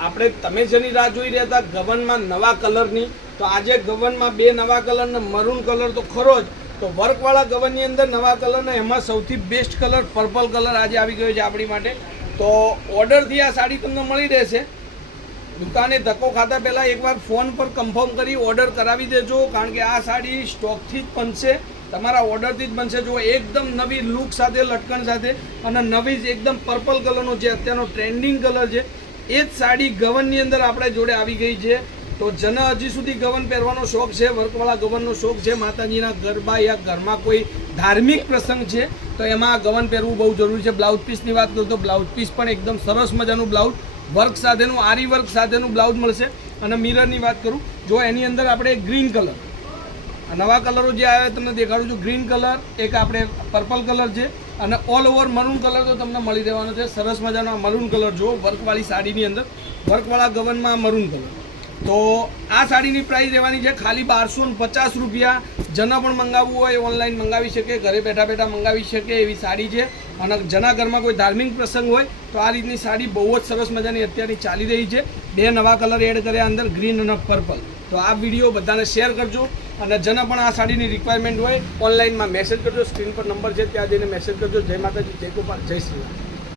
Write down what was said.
આપણે તમે જેની રાહ જોઈ રહ્યા હતા ગવનમાં નવા કલરની, તો આજે ગવનમાં બે નવા કલરને મરૂન કલર તો ખરો જ, તો વર્કવાળા ગવનની અંદર નવા કલરને એમાં સૌથી બેસ્ટ કલર પર્પલ કલર આજે આવી ગયો છે આપણી માટે. તો ઓર્ડરથી આ સાડી તમને મળી રહેશે. દુકાને ધક્કો ખાતા પહેલાં એકવાર ફોન પર કન્ફર્મ કરી ઓર્ડર કરાવી દેજો, કારણ કે આ સાડી સ્ટોકથી જ બનશે, તમારા ઓર્ડરથી જ બનશે. જો એકદમ નવી લુક સાથે, લટકણ સાથે, અને નવી જ એકદમ પર્પલ કલરનો જે અત્યારનો ટ્રેન્ડિંગ કલર છે એ જ સાડી ગવનની અંદર આપણે જોડે આવી ગઈ છે. તો જેને હજી સુધી ગવન પહેરવાનો શોખ છે, વર્કવાળા ગવનનો શોખ છે, માતાજીના ગરબા યા ઘરમાં કોઈ ધાર્મિક પ્રસંગ છે તો એમાં આ ગવન પહેરવું બહુ જરૂરી છે. બ્લાઉઝ પીસની વાત કરું તો બ્લાઉઝ પીસ પણ એકદમ સરસ મજાનું બ્લાઉઝ વર્ક સાથેનું, આરી વર્ક સાથેનું બ્લાઉઝ મળશે. અને મિરરની વાત કરું, જો એની અંદર આપણે ગ્રીન કલર, નવા કલરો જે આવ્યા તમને દેખાડું છું. ગ્રીન કલર, એક આપણે પર્પલ કલર છે, અને ઓલ ઓવર મરૂન કલર તો તમને મળી રહેવાનો છે. સરસ મજાનો મરૂન કલર જો વર્કવાળી સાડીની અંદર, વર્કવાળા ગવનમાં મરૂન કલર. તો આ સાડીની પ્રાઇસ રહેવાની છે ખાલી 1250 રૂપિયા. જેના પણ મંગાવવું હોય ઓનલાઈન મંગાવી શકે, ઘરે બેઠા બેઠા મંગાવી શકે એવી સાડી છે. અને જેના ઘરમાં કોઈ ધાર્મિક પ્રસંગ હોય તો આ રીતની સાડી બહુ જ સરસ મજાની અત્યારની ચાલી રહી છે. બે નવા કલર એડ કર્યા અંદર, ગ્રીન અને પર્પલ. તો આ વિડીયો બધાને શેર કરજો, અને જેના પણ આ સાડીની રિક્વાયરમેન્ટ હોય ઓનલાઈનમાં મેસેજ કરજો. સ્ક્રીન પર નંબર છે, ત્યાં જઈને મેસેજ કરજો. જય માતાજી, જય ગોપાલ, જય શ્રી રામ.